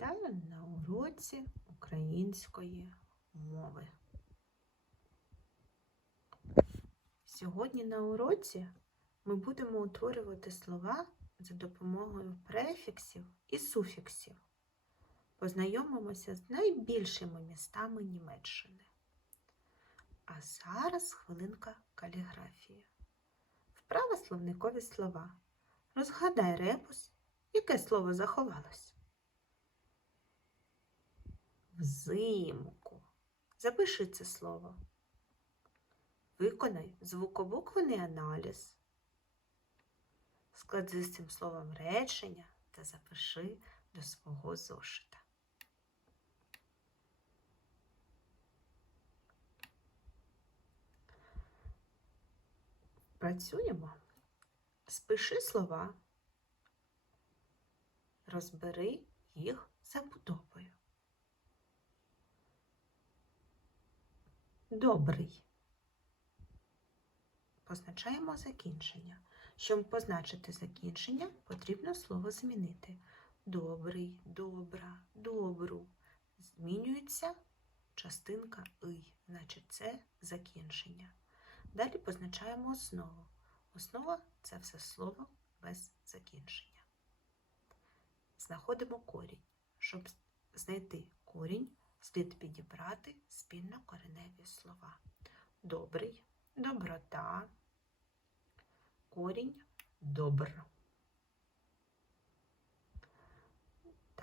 Вітаю на уроці української мови. Сьогодні на уроці ми будемо утворювати слова за допомогою префіксів і суфіксів. Познайомимося з найбільшими містами Німеччини. А зараз хвилинка каліграфії. Вправа словникові слова. Розгадай ребус, яке слово заховалось. Взимку. Запиши це слово. Виконай звукобуквений аналіз. Склади з цим словом речення та запиши до свого зошита. Працюємо. Спиши слова. Розбери їх забудовою. Добрий. Позначаємо закінчення. Щоб позначити закінчення, потрібно слово змінити. Добрий, добра, добру. Змінюється частинка «ий», значить це закінчення. Далі позначаємо основу. Основа це все слово без закінчення. Знаходимо корінь. Щоб знайти корінь, слід підібрати спільно кореневі слова. Добрий, доброта, корінь добр.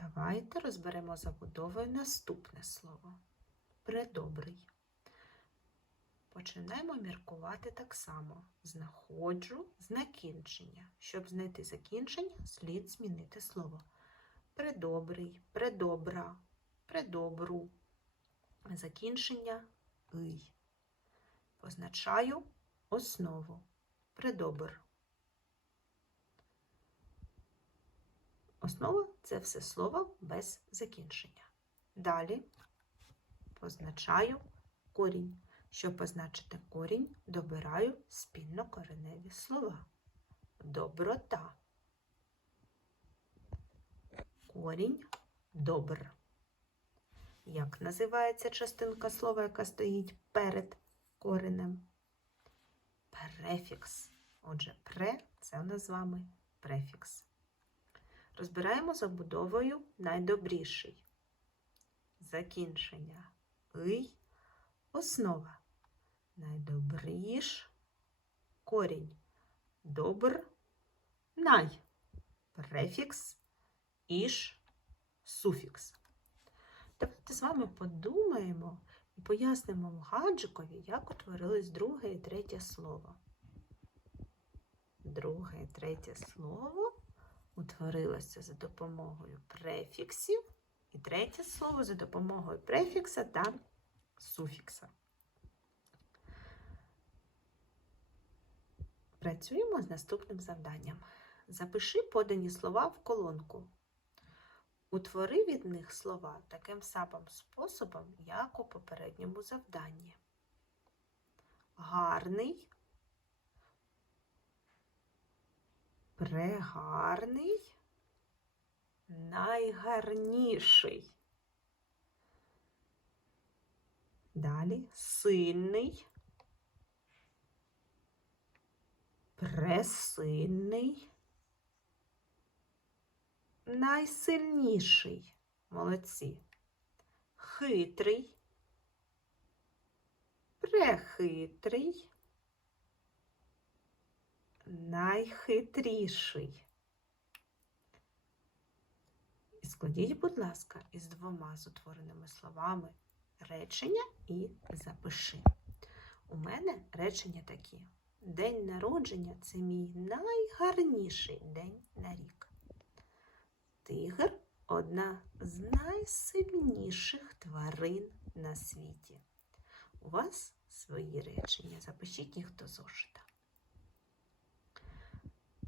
Давайте розберемо забудовою наступне слово. Предобрий. Починаємо міркувати так само. Знаходжу закінчення. Щоб знайти закінчення, слід змінити слово. Предобрий, предобра, предобру. Закінчення «ий». Позначаю основу. Предобр. Основа це все слово без закінчення. Далі позначаю корінь. Щоб позначити корінь, добираю спільно кореневі слова. Доброта. Корінь добр. Як називається частинка слова, яка стоїть перед коренем? Префікс. Отже, пре це у нас з вами префікс. Розбираємо забудовою найдобріший. Закінчення. Ий. Основа. Найдобріш. Корінь. Добр. Най. Префікс. Іш. Суфікс. Давайте з вами подумаємо і пояснимо гаджикові, як утворилось друге і третє слово. Друге і третє слово утворилося за допомогою префіксів, і третє слово за допомогою префікса та суфікса. Працюємо з наступним завданням. Запиши подані слова в колонку. Утвори від них слова таким самим способом, як у попередньому завданні. Гарний, прегарний, найгарніший. Далі сильний, пресильний, найсильніший. Молодці. Хитрий, прехитрий, найхитріший. І складіть, будь ласка, із двома з утвореними словами речення і запиши. У мене речення такі. День народження це мій найгарніший день на рік. Тигр одна з найсильніших тварин на світі. У вас свої речення. Запишіть їх до зошита.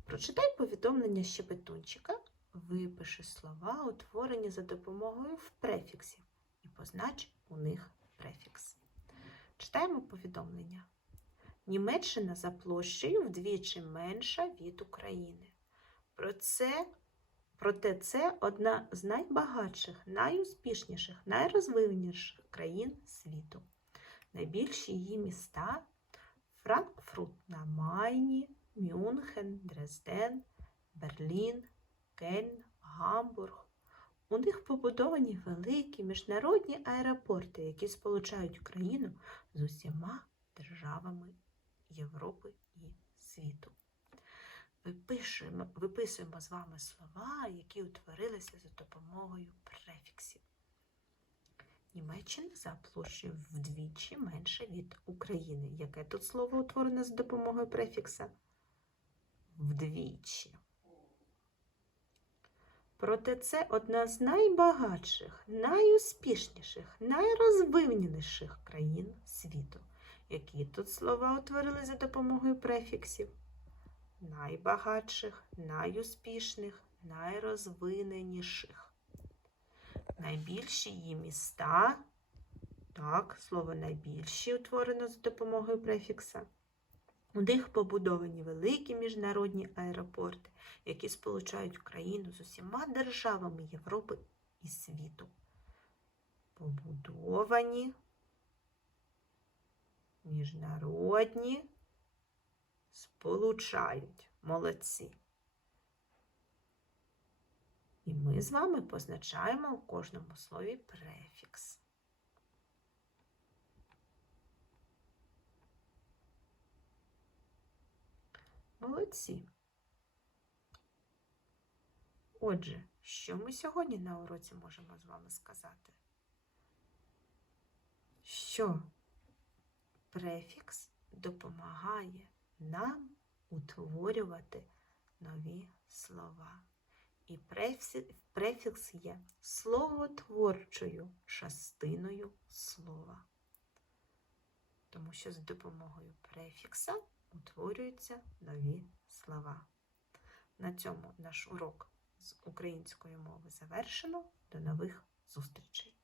Прочитай повідомлення щебетунчика, випиши слова, утворені за допомогою в префіксів і познач у них префікс. Читаємо повідомлення. Німеччина за площею вдвічі менша від України. Про це Проте це одна з найбагатших, найуспішніших, найрозвиненіших країн світу. Найбільші її міста Франкфурт на Майні, Мюнхен, Дрезден, Берлін, Кельн, Гамбург. У них побудовані великі міжнародні аеропорти, які сполучають країну з усіма державами Європи і світу. Випишемо, виписуємо з вами слова, які утворилися за допомогою префіксів. Німеччина за площею вдвічі менше від України. Яке тут слово утворене за допомогою префікса? Вдвічі. Проте це одна з найбагатших, найуспішніших, найрозвиненіших країн світу. Які тут слова утворили за допомогою префіксів? Найбагатших, найуспішних, найрозвиненіших. Найбільші її міста. Так, слово найбільші утворено за допомогою префікса. У них побудовані великі міжнародні аеропорти, які сполучають країну з усіма державами Європи і світу. Побудовані міжнародні сполучають. Молодці. І ми з вами позначаємо у кожному слові префікс. Молодці. Отже, що ми сьогодні на уроці можемо з вами сказати? Що префікс допомагає нам утворювати нові слова. І префікс є словотворчою частиною слова. Тому що з допомогою префікса утворюються нові слова. На цьому наш урок з української мови завершено. До нових зустрічей!